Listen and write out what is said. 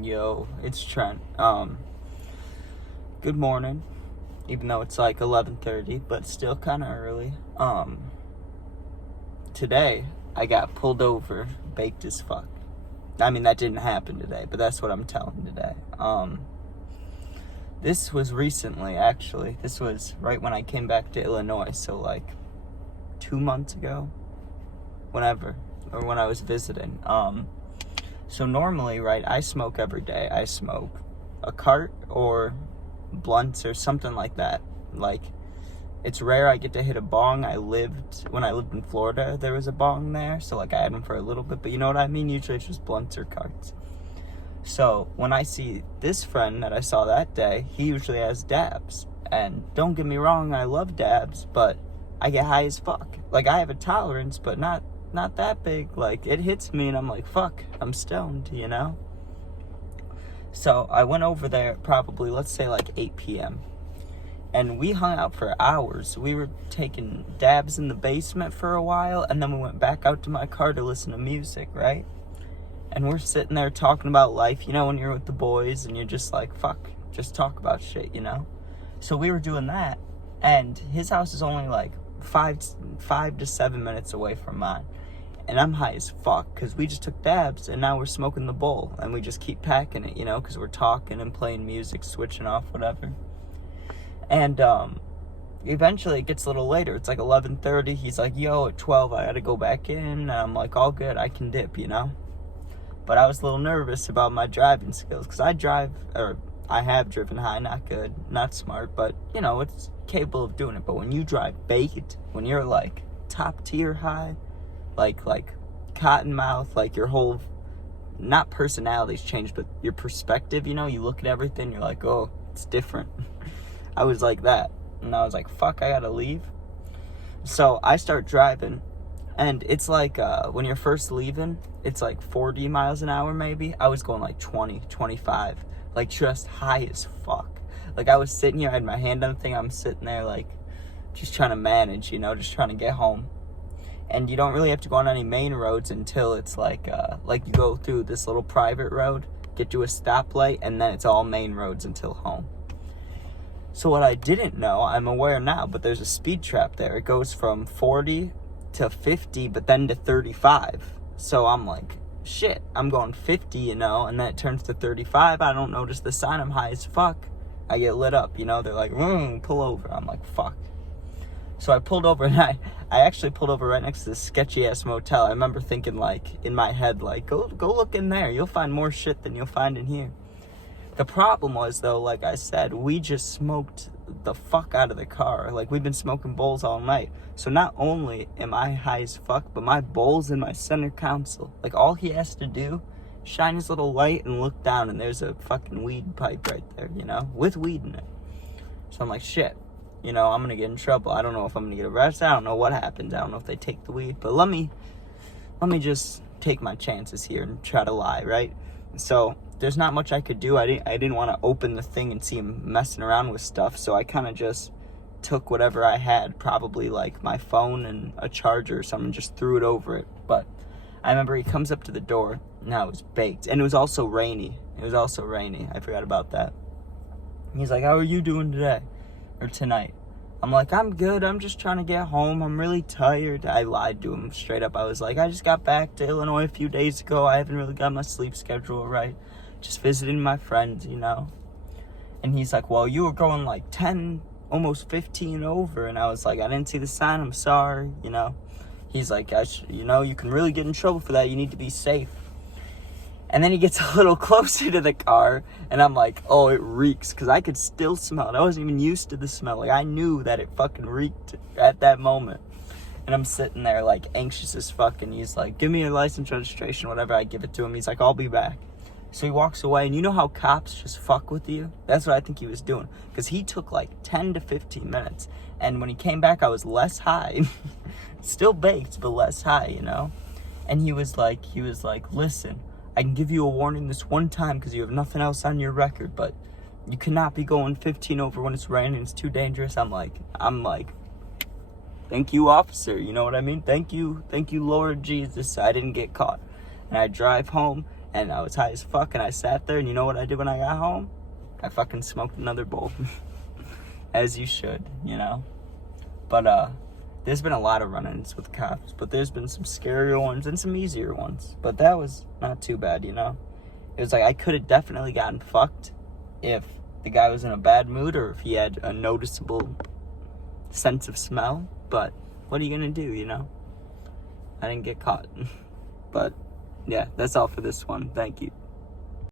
Yo, it's Trent. Good morning. Even though it's like 11:30, but still kind of early. Today I got pulled over, baked as fuck. I mean, that didn't happen today, but that's what I'm telling today. This was recently, actually. This was right when I came back to Illinois, so like 2 months ago, whenever, or when I was visiting. So normally, right, I smoke every day. I smoke a cart or blunts or something like that. Like, it's rare I get to hit a bong. When I lived in Florida, there was a bong there. So, like, I had them for a little bit. But you know what I mean? Usually it's just blunts or carts. So, when I see this friend that I saw that day, he usually has dabs. And don't get me wrong, I love dabs, but I get high as fuck. Like, I have a tolerance, but not that big. Like, it hits me and I'm like, fuck, I'm stoned, you know? So I went over there probably, let's say like 8 p.m. And we hung out for hours. We were taking dabs in the basement for a while, and then we went back out to my car to listen to music, right? And we're sitting there talking about life, you know, when you're with the boys and you're just like, fuck, just talk about shit, you know? So we were doing that, and his house is only like 5 to 7 minutes away from mine. And I'm high as fuck because we just took dabs and now we're smoking the bowl and we just keep packing it, you know, because we're talking and playing music, switching off, whatever. And eventually it gets a little later. It's like 11:30. He's like, yo, at 12 I gotta go back in. And I'm like, all good, I can dip, you know. But I was a little nervous about my driving skills because I have driven high, not good, not smart, but you know, it's capable of doing it. But when you drive baked, when you're like top tier high, like cottonmouth, like your whole, not personality's changed, but your perspective, you know, you look at everything, you're like, oh, it's different. I was like that, and I was like, fuck, I gotta leave. So I start driving, and it's like, when you're first leaving, it's like 40 miles an hour maybe. I was going like 20, 25, like just high as fuck. Like I was sitting here, I had my hand on the thing, I'm sitting there like, just trying to manage, you know, just trying to get home. And you don't really have to go on any main roads until it's like you go through this little private road, get to a stoplight, and then it's all main roads until home. So what I didn't know, I'm aware now, but there's a speed trap there. It goes from 40 to 50, but then to 35. So I'm like, shit, I'm going 50, you know, and then it turns to 35. I don't notice the sign. I'm high as fuck. I get lit up, you know. They're like, pull over. I'm like, fuck. So I pulled over, and I actually pulled over right next to this sketchy-ass motel. I remember thinking, like, in my head, like, go look in there. You'll find more shit than you'll find in here. The problem was, though, like I said, we just smoked the fuck out of the car. Like, we've been smoking bowls all night. So not only am I high as fuck, but my bowl's in my center console. Like, all he has to do, shine his little light and look down, and there's a fucking weed pipe right there, you know, with weed in it. So I'm like, shit. You know, I'm going to get in trouble. I don't know if I'm going to get arrested. I don't know what happens. I don't know if they take the weed. But let me just take my chances here and try to lie, right? So there's not much I could do. I didn't want to open the thing and see him messing around with stuff. So I kind of just took whatever I had, probably like my phone and a charger or something, just threw it over it. But I remember he comes up to the door. Now it was baked. And it was also rainy. I forgot about that. He's like, how are you doing today? Or tonight? I'm like, I'm good. I'm just trying to get home. I'm really tired. I lied to him straight up. I was like, I just got back to Illinois a few days ago. I haven't really got my sleep schedule right. Just visiting my friends, you know. And he's like, well, you were going like 10, almost 15 over. And I was like, I didn't see the sign. I'm sorry, you know. He's like, you know, you can really get in trouble for that. You need to be safe. And then he gets a little closer to the car, and I'm like, oh, it reeks, because I could still smell it. I wasn't even used to the smell. Like, I knew that it fucking reeked at that moment. And I'm sitting there, like, anxious as fuck, and he's like, give me your license, registration, whatever. I give it to him. He's like, I'll be back. So he walks away, and you know how cops just fuck with you? That's what I think he was doing, because he took, like, 10 to 15 minutes. And when he came back, I was less high. Still baked, but less high, you know? And he was like, listen, I can give you a warning this one time because you have nothing else on your record, but you cannot be going 15 over when it's raining. It's too dangerous. I'm like, thank you, officer. You know what I mean? Thank you, Lord Jesus. I didn't get caught. And I drive home, And I was high as fuck, and I sat there, and you know what I did when I got home? I fucking smoked another bowl. As you should, you know? But, there's been a lot of run-ins with cops, but there's been some scarier ones and some easier ones. But that was not too bad, you know? It was like I could have definitely gotten fucked if the guy was in a bad mood or if he had a noticeable sense of smell. But what are you gonna do, you know? I didn't get caught. But, yeah, that's all for this one. Thank you.